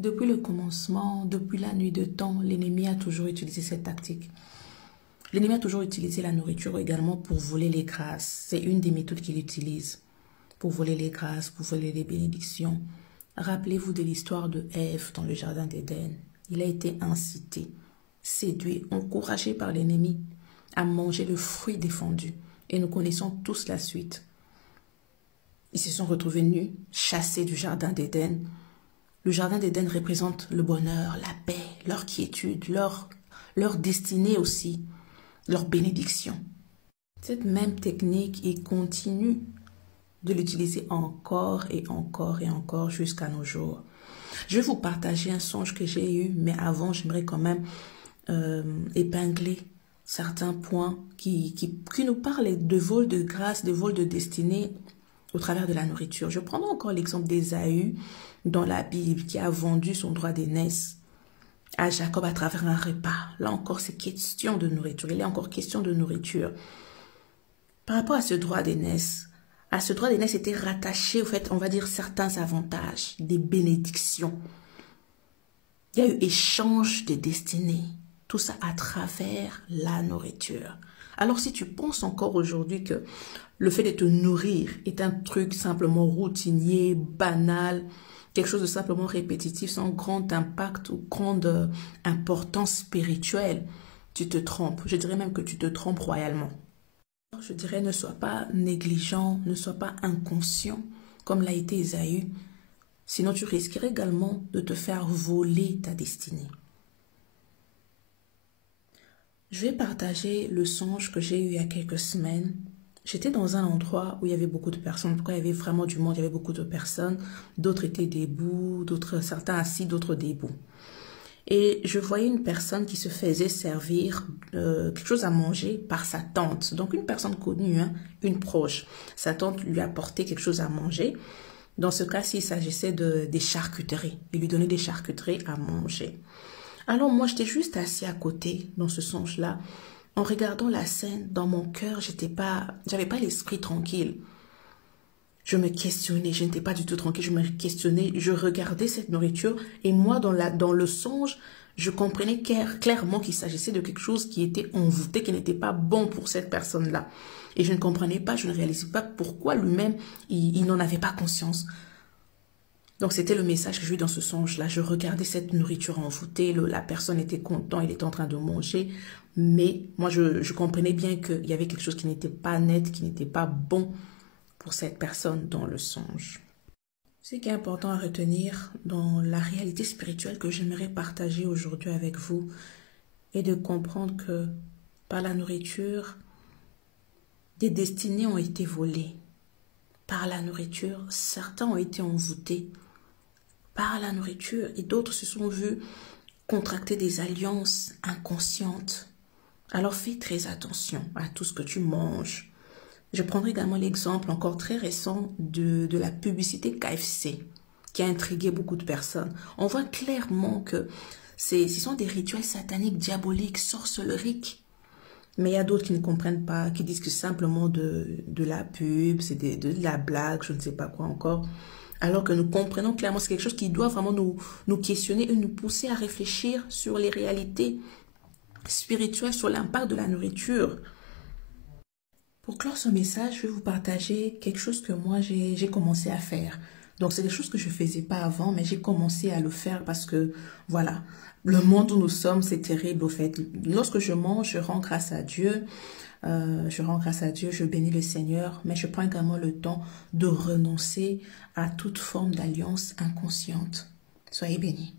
Depuis le commencement, depuis la nuit de temps, l'ennemi a toujours utilisé cette tactique. L'ennemi a toujours utilisé la nourriture également pour voler les grâces. C'est une des méthodes qu'il utilise. Pour voler les grâces, pour voler les bénédictions. Rappelez-vous de l'histoire de Ève dans le jardin d'Éden. Il a été incité, séduit, encouragé par l'ennemi à manger le fruit défendu. Et nous connaissons tous la suite. Ils se sont retrouvés nus, chassés du jardin d'Éden. Le jardin d'Éden représente le bonheur, la paix, leur quiétude, leur destinée aussi, leur bénédiction. Cette même technique, il continue de l'utiliser encore et encore et encore jusqu'à nos jours. Je vais vous partager un songe que j'ai eu, mais avant, j'aimerais quand même épingler certains points qui nous parlent de vol de grâce, de vol de destinée au travers de la nourriture. Je prendrai encore l'exemple d'Ésaü dans la Bible qui a vendu son droit d'aînesse à Jacob à travers un repas. Là encore, c'est question de nourriture. Il est encore question de nourriture. Par rapport à ce droit d'aînesse, était rattaché, au fait, on va dire, certains avantages, des bénédictions. Il y a eu échange de destinées. Tout ça à travers la nourriture. Alors, si tu penses encore aujourd'hui que le fait de te nourrir est un truc simplement routinier, banal, quelque chose de simplement répétitif, sans grand impact ou grande importance spirituelle, tu te trompes. Je dirais même que tu te trompes royalement. Je dirais, ne sois pas négligent, ne sois pas inconscient, comme l'a été Ésaü. Sinon, tu risquerais également de te faire voler ta destinée. Je vais partager le songe que j'ai eu il y a quelques semaines. J'étais dans un endroit où il y avait beaucoup de personnes. Pourquoi il y avait vraiment du monde, il y avait beaucoup de personnes. D'autres étaient debout, certains assis, d'autres debout. Et je voyais une personne qui se faisait servir quelque chose à manger par sa tante. Donc une personne connue, hein, une proche. Sa tante lui apportait quelque chose à manger. Dans ce cas-ci, il s'agissait des charcuteries. Il lui donnait des charcuteries à manger. Alors moi, j'étais juste assis à côté dans ce songe-là. En regardant la scène, dans mon cœur, j'avais pas l'esprit tranquille. Je me questionnais, je n'étais pas du tout tranquille, je me questionnais, je regardais cette nourriture et moi, dans le songe, je comprenais clairement qu'il s'agissait de quelque chose qui était envoûté, qui n'était pas bon pour cette personne-là. Et je ne comprenais pas, je ne réalisais pas pourquoi lui-même, il n'en avait pas conscience. Donc, c'était le message que j'ai eu dans ce songe-là. Je regardais cette nourriture envoûtée, la personne était contente, il était en train de manger. Mais moi, je comprenais bien qu'il y avait quelque chose qui n'était pas net, qui n'était pas bon pour cette personne dans le songe. Ce qui est important à retenir dans la réalité spirituelle que j'aimerais partager aujourd'hui avec vous est de comprendre que par la nourriture, des destinées ont été volées. Par la nourriture, certains ont été envoûtés par la nourriture et d'autres se sont vus contracter des alliances inconscientes. Alors fais très attention à tout ce que tu manges. Je prendrai également l'exemple encore très récent de la publicité KFC qui a intrigué beaucoup de personnes. On voit clairement que ce sont des rituels sataniques, diaboliques, sorceleriques. Mais il y a d'autres qui ne comprennent pas, qui disent que c'est simplement de la pub, c'est de la blague, je ne sais pas quoi encore. Alors que nous comprenons clairement que c'est quelque chose qui doit vraiment nous questionner et nous pousser à réfléchir sur les réalités spirituelles, sur l'impact de la nourriture. Pour clore ce message, je vais vous partager quelque chose que moi j'ai commencé à faire. Donc c'est des choses que je ne faisais pas avant, mais j'ai commencé à le faire parce que voilà, le monde où nous sommes, c'est terrible au fait. Lorsque je mange, je rends grâce à Dieu. Je bénis le Seigneur, mais je prends également le temps de renoncer à toute forme d'alliance inconsciente. Soyez bénis.